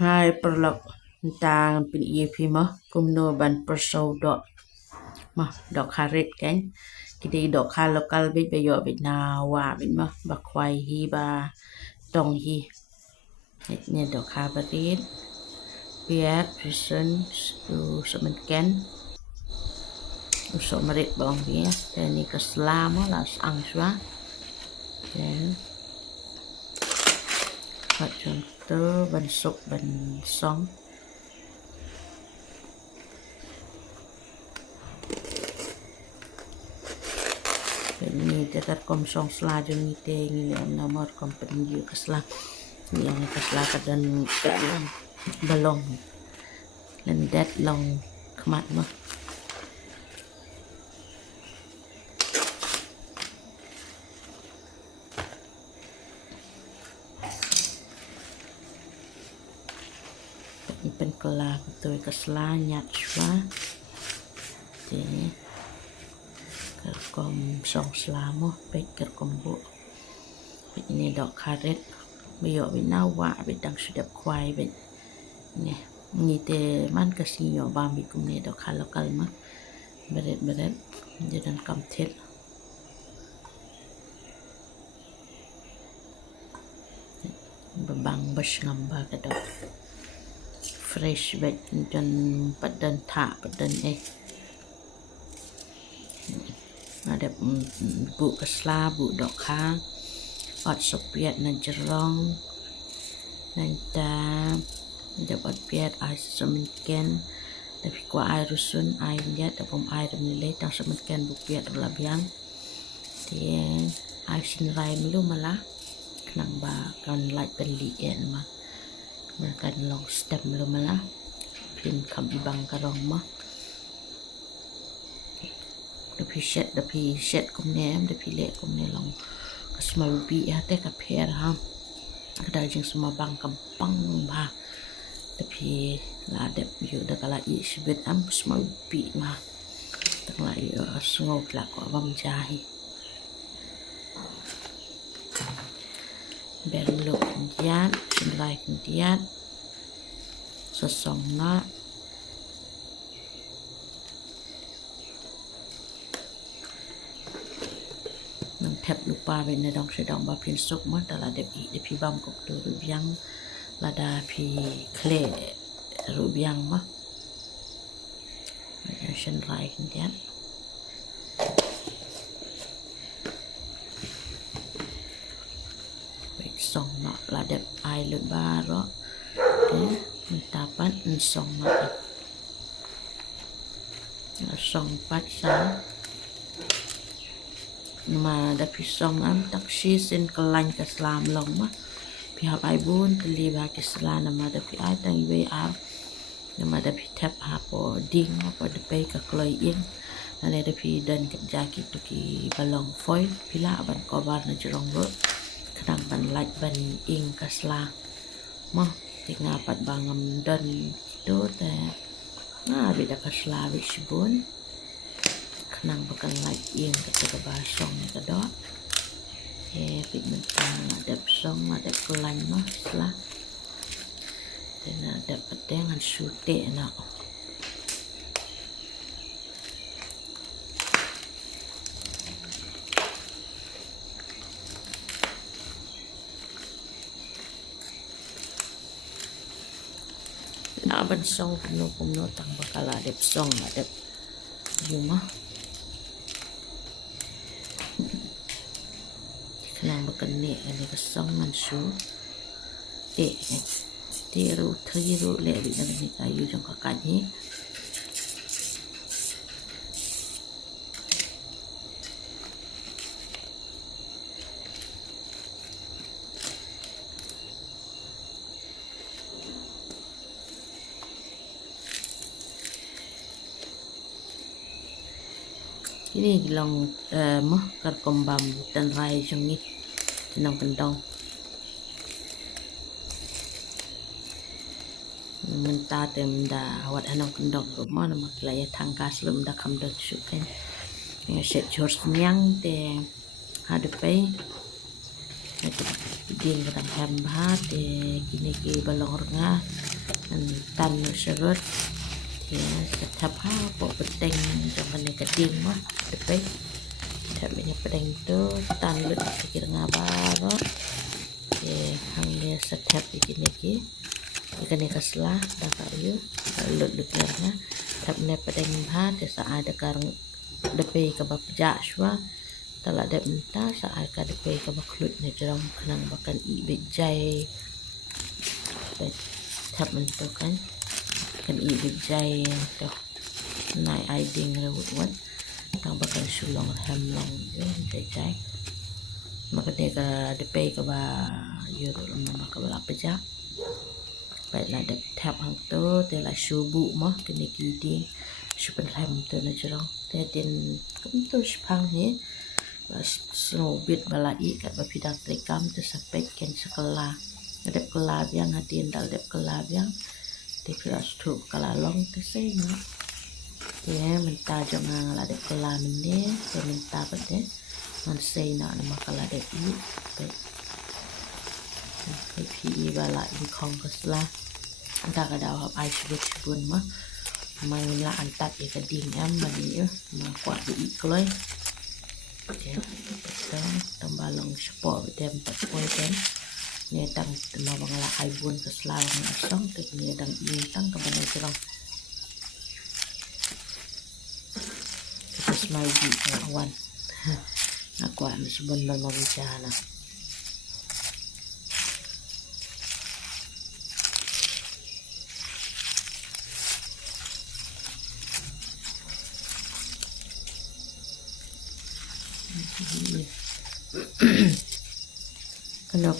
Hai perlok tang pin EP mah kumno ban perso dok mah dok harit kan kidi dok ha lokal bit bayo bit na wa bit mah ba kwai hi ba tong hi nya dok ha barit piat prison tu semen ken usok marit bong dia dan ni ke selama lah sang swa dan macam tu ban sok ban song ni dekat kom song sla jeng ni te ni nomor company yu kesla yang kesla kadan balong lendet long kemat mah ni pen kela betul kesla nyat swa ni kerkom song selama pek kerkom bu ini dok karet biyo binawa bidang sudah kwai bid ni te man kasinyo bambi kumne dok halokal mah beret jadan kamtet babang bas ngamba kadok fresh bed dan padan tha padan ada bu kesla bu dok hang ot sopiat nan jerong nan ta dapat piat ai semenken tapi kwa ai rusun ai nya tapom ai remile tang semenken bu piat labiang tie ai sin rai melu malah kenang ba kan like beli en ma makan long stem melu malah pin kam ibang karong mah tapi set kum nem tapi le kum ne long kasmal bi ya te ka pher ha ada jing semua bang kampang ba tapi la dep yu da kala i sibet am small bi ma tak la yu sngok la ko bam jahi berlo dian sinrai dian sosong na thep lupa bên này đong sẽ đong ba phiên sốc mất là đẹp ý để phi băm cục từ rubiang là đa phi kle rubiang mất sân rai kinh tế song nọ là đẹp ai lên ba đó thế mình ta bắt song nọ song bắt sáng mà đã phi song am taksi sen kelain ke selam long mah pihak ai bun teli ba ke selana ma da phi ai tang we a nama da phi tap apa ding apa de pe ka kloi in ane da phi dan ke jaki tu ki balong foil pila ban kobar na jerong ro kadang ban like ban ing ka sla mah tik ngapat bangam dan tu te na bi da ka sla bi sibun nang bakal like yang ketika basong ni kadok pigment ada song ada kelan mas lah dan ada pedengan sute nak nak ban song penuh tang bakal ada song ada cuma nang bakane ani kasong man su te ru thri ru le bi na ni kayu jong ka ni ini long mah kar kombam dan rai jong ni tenang kendong menta tem da wat anong kendong rumah nama kelaya tangkas lum da kam da suken set jors nyang te hadepai ding kadang ham hat de kini ki balong renga tan serut thì sẽ thập ha bộ bật đèn trong phần này cái đèn quá được đấy thập bên này bật đèn tuh tan lướt cái kia ngà ba đó thì hàng này sẽ thập cái này kaslah dah kayu lướt được nha thập này bật đèn ha thì sẽ ai được càng depe ke bap jaswa tala de minta sa ai ka depe ke bak klut ne jerong kenang bakan I bejai thap mentukan kan I bejai to nai ai ding rewut wat tang bakan sulong hamlong bejai maka de ka depe ke ba yuru lama ka bala peja baik la de thap hang to te la subu mah kini kiding supen ham to na jerong te den kum to spang he snow bit balai kat bapidang trikam tu sapek ken sekala adep kelab yang hadin dal dep kelab yang te kelas tu kala long te sei no ye menta jangan la dep kelab ni te menta pate man sei na nama kala dep I pe pi balai in kong kasla anta ka daw hab ai chibun mah mai la antat ye kading am mani ma kwa di kloi tambalong sport dem patpoi dem ne tang ma bangla ai bun ke slaw ng asong te ne dang in tang ka banai serong kes mai di awan akwa sebon ma bicara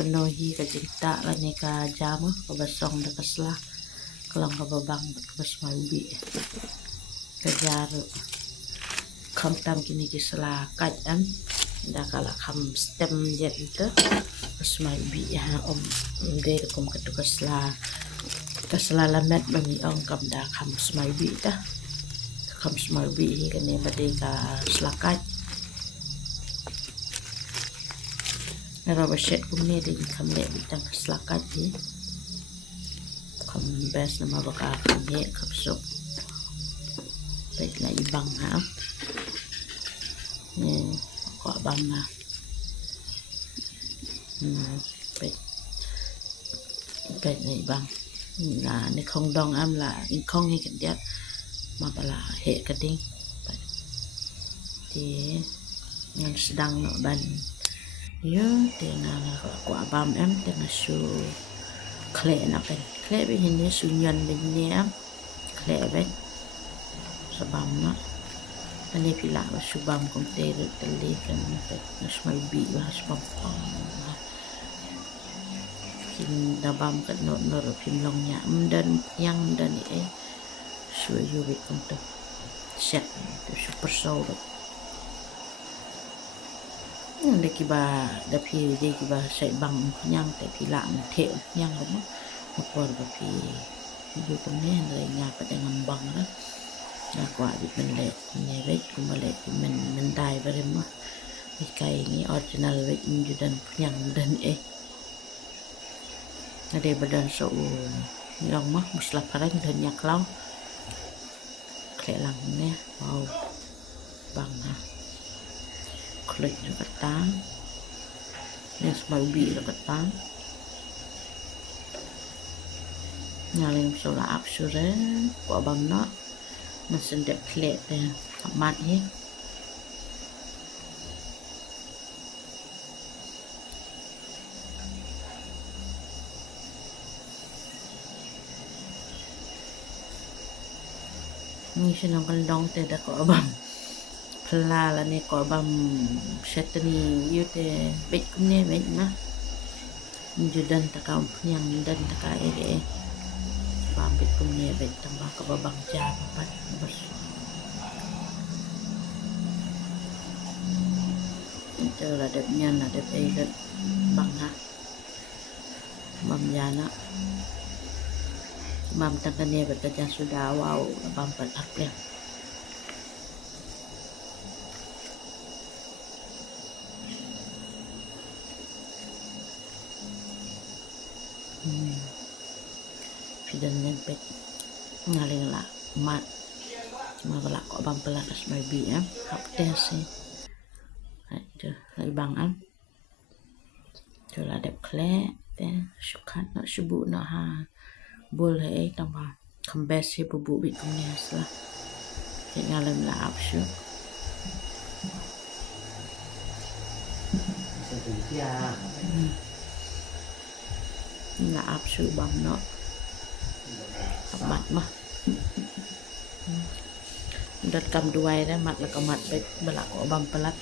kano hi ka jinta la ni ka jama ka basong da kasla kalang ka babang ka bas malbi ka jaru kam tam kini ki sala kaj am da kala kam stem jet itu bas malbi ha de kom ka tu kasla lamet bami ong kam da kam smalbi ta kam smalbi hi ka ne bade ka slakaj Robert kumne de kamle bitang slakat di kam best nama baka kamle kapsop baik na ibang ha ni ko abang na baik na ibang na ni không dong am là in không hay cái đẹp mà bà là hệ cái đinh thì ngân sedang no ban ya dengan quả bam em dengan su kle na pen kle be hin su nyan be ni am kle be sabam na ani pila ba su bam kom te le kan pe na smai bi ba sabam kin da bam kan no ro pim long nya dan yang dan su yu be kom to set to super soul để khi bà đập thì để khi bà sậy bằng nhang tại vì lạ thẹo nhang đúng một còn đập thì dù cũng nghe lời nhà phải đang bằng đó là quả thì mình lệ nhà vết cũng mà lệ thì mình đài vào đây mà cái cây này original vết như đần nhang đần ấy là để bà đần sổ lòng mắt một slap phá đần nhạc lâu khẽ lặng nè wow bằng ha klik na katang nes malbi na katang ngalim sola apsure ko abang no nasen dep klet te mat he ni senang kandong te da ko abang pla la ne ko bam setni yute bet kumne bet na judan ta kaum yang dan ta ka bam bet kumne bet tambah ke babang ja pat bas itu la de nyan na de pe bang ha mam yana mam ta ka ne bet ta sudah wow bam pat akle pidan pet ngaling la mat cuma balak ko abang pelat as may BM hap tesi itu lagi bang am tu la đẹp kle te sukat no subu no ha bul he tamba kambes he bubu bit kumnias lah ngalim la ap su la ap su bang no mat mah dat kam duai dah mat la kamat bet balak ko abang pelat